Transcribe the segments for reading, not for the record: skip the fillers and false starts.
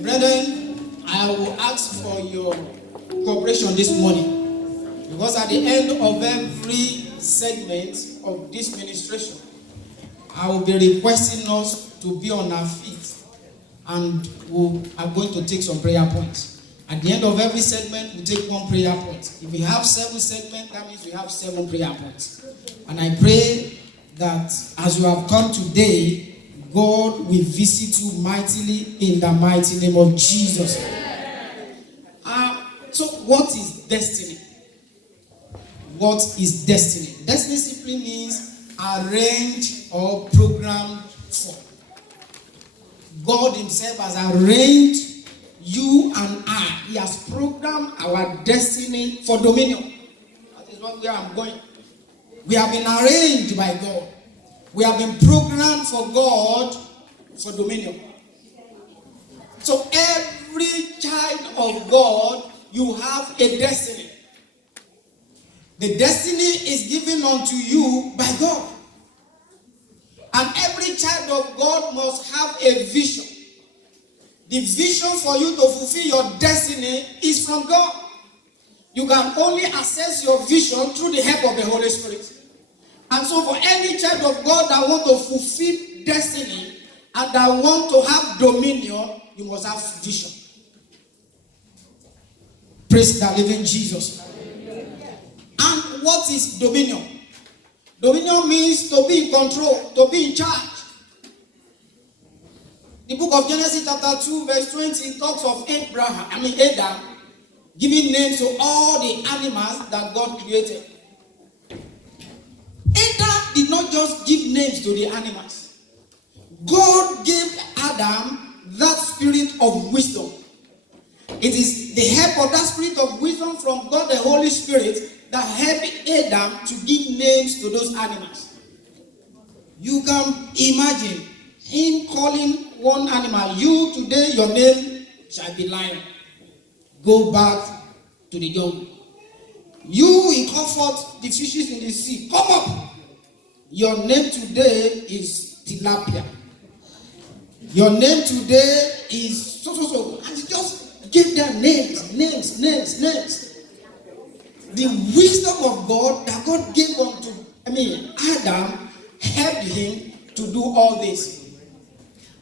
Brethren, I will ask for your cooperation this morning, because at the end of every segment of this ministration, I will be requesting us to be on our feet, and we are going to take some prayer points. At the end of every segment, we take one prayer point. If we have 7 segments, that means we have 7 prayer points. And I pray that as you have come today, God will visit you mightily in the mighty name of Jesus. So what is destiny? What is destiny? Destiny simply means arranged or programmed for. God himself has arranged you and I. He has programmed our destiny for dominion. That is where I'm going. We have been arranged by God. We have been programmed for God for dominion. So every child of God, you have a destiny. The destiny is given unto you by God. And every child of God must have a vision. The vision for you to fulfill your destiny is from God. You can only access your vision through the help of the Holy Spirit. And so for any child of God that want to fulfill destiny and that want to have dominion, you must have vision. Praise the living Jesus. And what is dominion? Dominion means to be in control, to be in charge. The book of Genesis chapter 2 verse 20 talks of Adam giving names to all the animals that God created. Adam did not just give names to the animals. God gave Adam that spirit of wisdom. It is the help of that spirit of wisdom from God the Holy Spirit that helped Adam to give names to those animals. You can imagine him calling one animal, you today your name shall be lion. Go back to the jungle. You will comfort the fishes in the sea. Come up. Your name today is tilapia. Your name today is so. And you just give them names. The wisdom of God that God gave unto Adam helped him to do all this.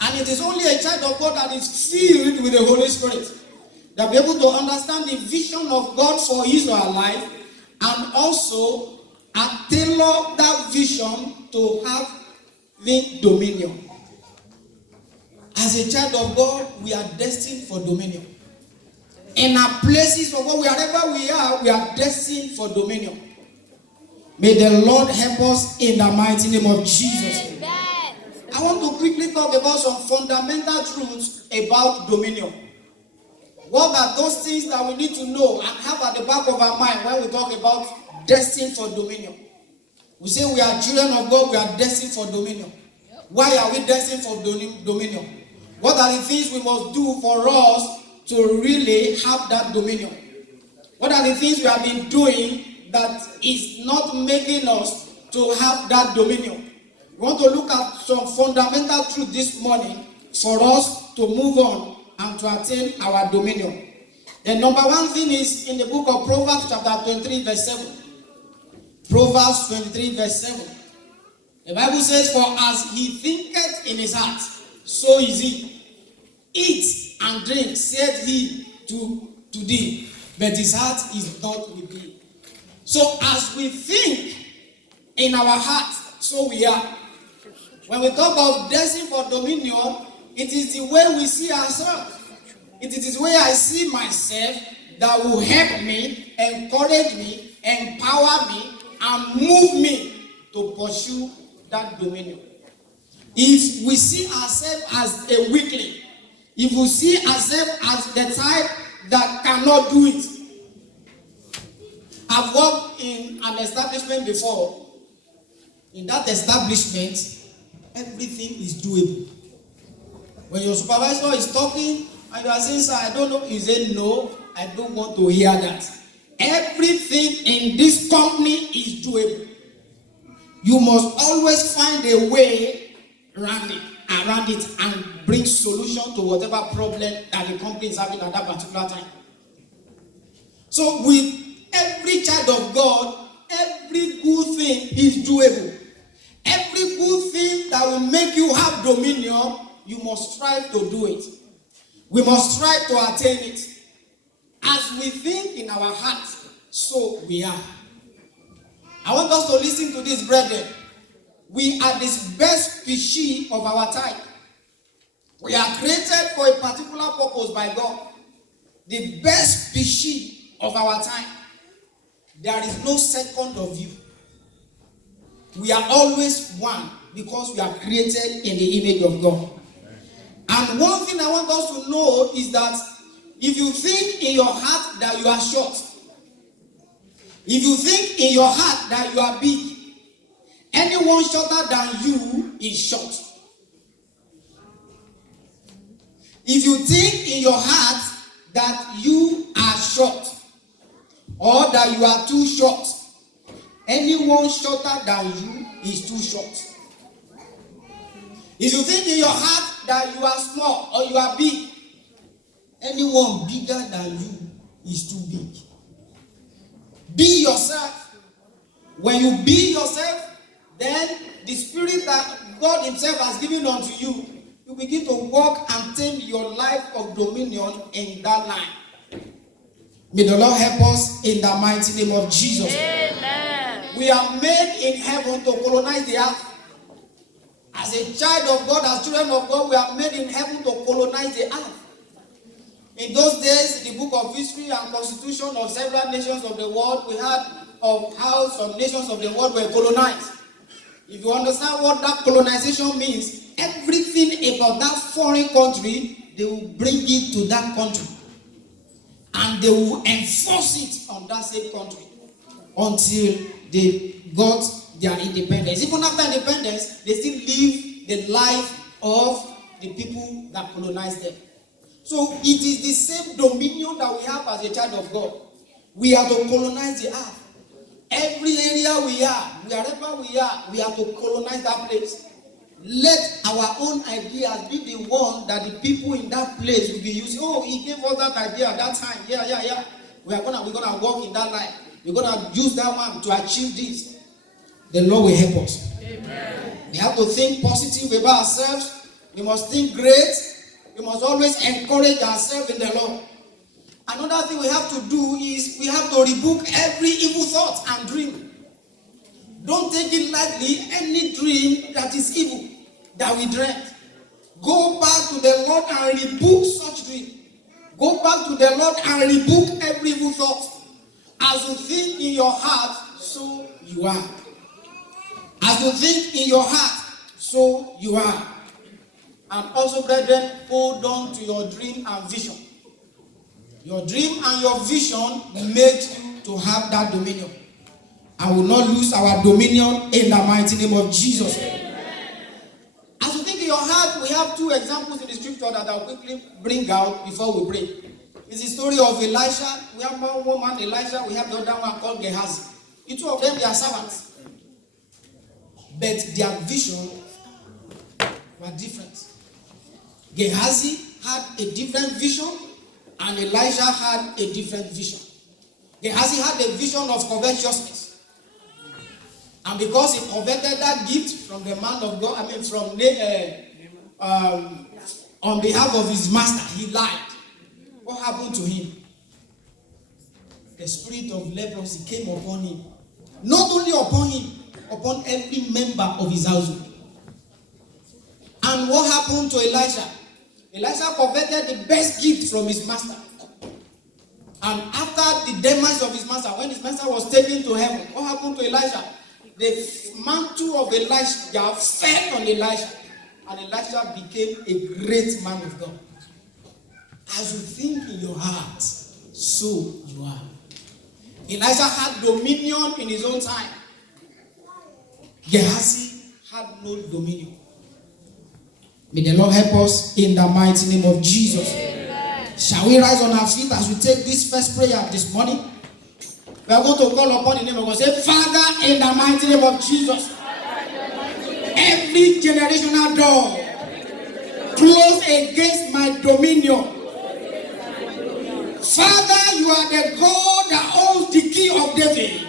And it is only a child of God that is filled with the Holy Spirit that be able to understand the vision of God for his or her life, and also tailor that vision to have the dominion. As a child of God, we are destined for dominion. In our places of God, wherever we are destined for dominion. May the Lord help us in the mighty name of Jesus. Amen. I want to quickly talk about some fundamental truths about dominion. What are those things that we need to know and have at the back of our mind when we talk about destined for dominion? We say we are children of God, we are destined for dominion. Why are we destined for dominion? What are the things we must do for us to really have that dominion? What are the things we have been doing that is not making us to have that dominion? We want to look at some fundamental truth this morning for us to move on and to attain our dominion. The number one thing is in the book of Proverbs chapter 23 verse 7. Proverbs 23 verse 7. The Bible says, for as he thinketh in his heart, so is he. Eat and drink, said he to thee, but his heart is not with thee. So as we think in our heart, so we are. When we talk of destined for dominion, it is the way we see ourselves. It is the way I see myself that will help me, encourage me, empower me, and move me to pursue that dominion. If we see ourselves as a weakling, if we see ourselves as the type that cannot do it. I've worked in an establishment before. In that establishment, everything is doable. When your supervisor is talking and you are saying, sir, I don't know, you say, no, I don't want to hear that. Everything in this company is doable. You must always find a way around it. around it and bring solution to whatever problem that the company is having at that particular time. So with every child of God, every good thing is doable. Every good thing that will make you have dominion, you must strive to do it. We must strive to attain it. As we think in our hearts, so we are. I want us to listen to this, brethren. We are the best species of our type. We are created for a particular purpose by God. The best species of our time. There is no second of you. We are always one because we are created in the image of God. And one thing I want us to know is that if you think in your heart that you are short, if you think in your heart that you are big, anyone shorter than you is short. If you think in your heart that you are short or that you are too short, anyone shorter than you is too short. If you think in your heart that you are small or you are big, anyone bigger than you is too big. Be yourself. When you be yourself, then the spirit that God himself has given unto you, you begin to walk and tame your life of dominion in that line. May the Lord help us in the mighty name of Jesus. Amen. We are made in heaven to colonize the earth. As a child of God, as children of God, we are made in heaven to colonize the earth. In those days, in the book of history and constitution of several nations of the world, we had of how some nations of the world were colonized. If you understand what that colonization means, everything about that foreign country, they will bring it to that country. And they will enforce it on that same country until they got their independence. Even after independence, they still live the life of the people that colonized them. So it is the same dominion that we have as a child of God. We are to colonize the earth. Every area we are, wherever we are to colonize that place. Let our own ideas be the one that the people in that place will be using. Oh, he gave us that idea at that time. Yeah. We're gonna walk in that line. We're gonna use that one to achieve this. The Lord will help us. Amen. We have to think positive about ourselves. We must think great. We must always encourage ourselves in the Lord. Another thing we have to do is we have to rebuke every evil thought and dream. Don't take it lightly. Any dream that is evil that we dreamt, go back to the Lord and rebuke such dream. Go back to the Lord and rebuke every evil thought. As you think in your heart, so you are. As you think in your heart, so you are. And also, brethren, hold on to your dream and vision. Your dream and your vision makes you to have that dominion. And will not lose our dominion in the mighty name of Jesus. Amen. As you think in your heart, we have two examples in the scripture that I'll quickly bring out before we pray. It's the story of Elisha. We have one man, Elisha. We have the other one called Gehazi. The two of them, they are servants. But their vision were different. Gehazi had a different vision, and Elisha had a different vision. Gehazi had a vision of covetousness. And because he coveted that gift from the man of God, on behalf of his master, he lied. What happened to him? The spirit of leprosy came upon him. Not only upon him, upon every member of his household. And what happened to Elisha? Elisha coveted the best gift from his master. And after the demise of his master, when his master was taken to heaven, what happened to Elisha? The mantle of Elijah fell on Elisha, and Elisha became a great man of God. As you think in your heart, so you are. Elisha had dominion in his own time. Gehazi had no dominion. May the Lord help us in the mighty name of Jesus. Amen. Shall we rise on our feet as we take this first prayer this morning? We are going to call upon the name of God. Say, Father, in the mighty name of Jesus, every generational door close against my dominion. Father, you are the God that owns the key of David.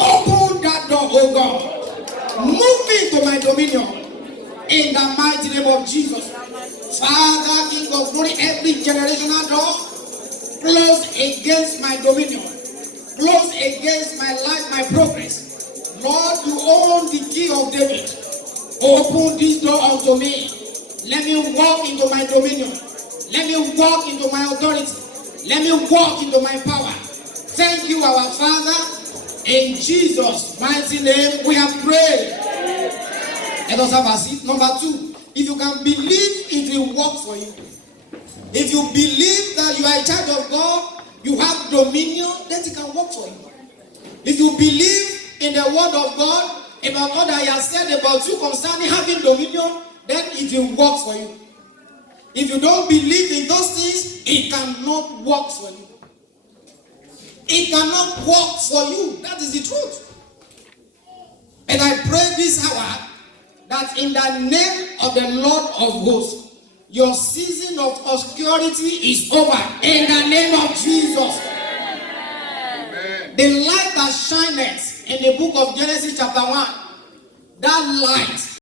Open that door, oh God. Move me to my dominion. In the mighty name of Jesus. Father, King of glory, every generational door close against my dominion. Close against my life, my progress. Lord, you own the key of David. Open this door unto me. Let me walk into my dominion. Let me walk into my authority. Let me walk into my power. Thank you, our Father. In Jesus' mighty name, we have prayed. Let us have a seat. Number 2, if you can believe, it will work for you. If you believe that you are in charge of God, you have dominion, then it can work for you. If you believe in the word of God, about all that He has said about you concerning having dominion, then it will work for you. If you don't believe in those things, it cannot work for you. It cannot work for you. That is the truth. And I pray this hour that in the name of the Lord of hosts, your season of obscurity is over. In the name of Jesus. Amen. The light that shineth in the book of Genesis chapter 1, that light